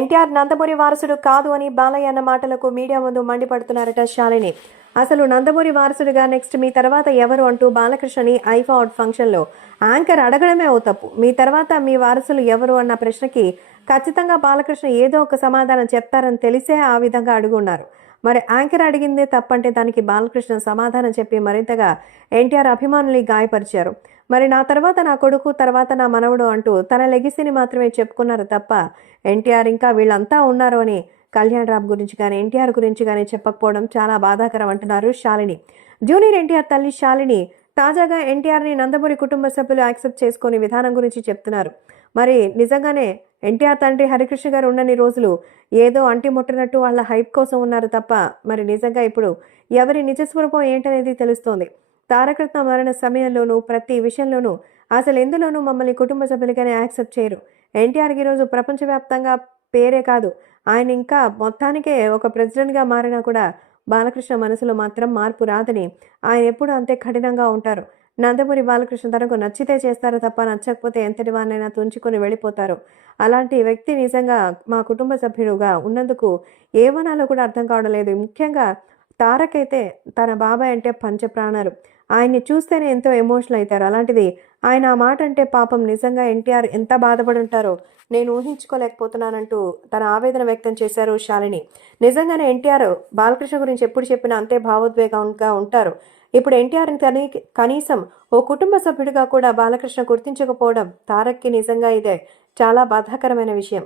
ఎన్టీఆర్ నందమూరి వారసుడు కాదు అని బాలయ్య అన్న మాటలకు మీడియా ముందు మండిపడుతున్నారట శాలిని. అసలు నందమూరి వారసుడుగా నెక్స్ట్ మీ తర్వాత ఎవరు అంటూ బాలకృష్ణని ఐఫా ఫంక్షన్లో యాంకర్ అడగడమే ఓ తప్పు. మీ తర్వాత మీ వారసులు ఎవరు అన్న ప్రశ్నకి ఖచ్చితంగా బాలకృష్ణ ఏదో ఒక సమాధానం చెప్తారని తెలిసే ఆ విధంగా అడుగున్నారు. మరి యాంకర్ అడిగిందే తప్పంటే దానికి బాలకృష్ణ సమాధానం చెప్పి మరింతగా ఎన్టీఆర్ అభిమానుల్ని గాయపరిచారు. మరి నా తర్వాత నా కొడుకు తర్వాత నా మనవడు అంటూ తన లెగిసీని మాత్రమే చెప్పుకున్నారు తప్ప ఎన్టీఆర్ ఇంకా వీళ్ళంతా ఉన్నారు అని కళ్యాణ్ రామ్ గురించి కానీ ఎన్టీఆర్ గురించి కానీ చెప్పకపోవడం చాలా బాధాకరం అంటున్నారు శాలిని. జూనియర్ ఎన్టీఆర్ తల్లి శాలిని తాజాగా ఎన్టీఆర్ని నందమూరి కుటుంబ సభ్యులు యాక్సెప్ట్ చేసుకునే విధానం గురించి చెప్తున్నారు. మరి నిజంగానే ఎన్టీఆర్ తండ్రి హరికృష్ణ గారు ఉన్నన్ని రోజులు ఏదో అంటి ముట్టినట్టు వాళ్ళ హైప్ కోసం ఉన్నారు తప్ప మరి నిజంగా ఇప్పుడు ఎవరి నిజస్వరూపం ఏంటనేది తెలుస్తోంది. తారకరత్న మరణ సమయంలోనూ ప్రతి విషయంలోనూ అసలు ఎందులోనూ మమ్మల్ని కుటుంబ సభ్యులుగానే యాక్సెప్ట్ చేయరు. ఎన్టీఆర్కి ఈరోజు ప్రపంచవ్యాప్తంగా పేరే కాదు. ఆయన ఇంకా మొత్తానికే ఒక ప్రెసిడెంట్గా మారినా కూడా బాలకృష్ణ మనసులో మాత్రం మార్పు రాదని ఆయన ఎప్పుడూ అంతే కఠినంగా ఉంటారు. నందమూరి బాలకృష్ణ తనకు నచ్చితే చేస్తారు తప్ప నచ్చకపోతే ఎంతటి వారినైనా తుంచుకొని వెళ్ళిపోతారు. అలాంటి వ్యక్తి నిజంగా మా కుటుంబ సభ్యుడుగా ఉన్నందుకు ఏమనాలో కూడా అర్థం కావడం లేదు. ముఖ్యంగా తారక్ అయితే తన బాబాయ్ అంటే పంచప్రాణాలు. ఆయన్ని చూస్తేనే ఎంతో ఎమోషనల్ అవుతారు అలాంటిది ఆయన ఆ మాట అంటే పాపం నిజంగా ఎన్టీఆర్ ఎంత బాధపడి ఉంటారో నేను ఊహించుకోలేకపోతున్నానంటూ తన ఆవేదన వ్యక్తం చేశారు శాలిని. నిజంగానే ఎన్టీఆర్ బాలకృష్ణ గురించి ఎప్పుడు చెప్పినా అంతే భావోద్వేగంగా ఉంటారు. ఇప్పుడు ఎన్టీఆర్ కనీ కనీసం ఓ కుటుంబ సభ్యుడిగా కూడా బాలకృష్ణ గుర్తించకపోవడం తారక్కి నిజంగా ఇదే చాలా బాధాకరమైన విషయం.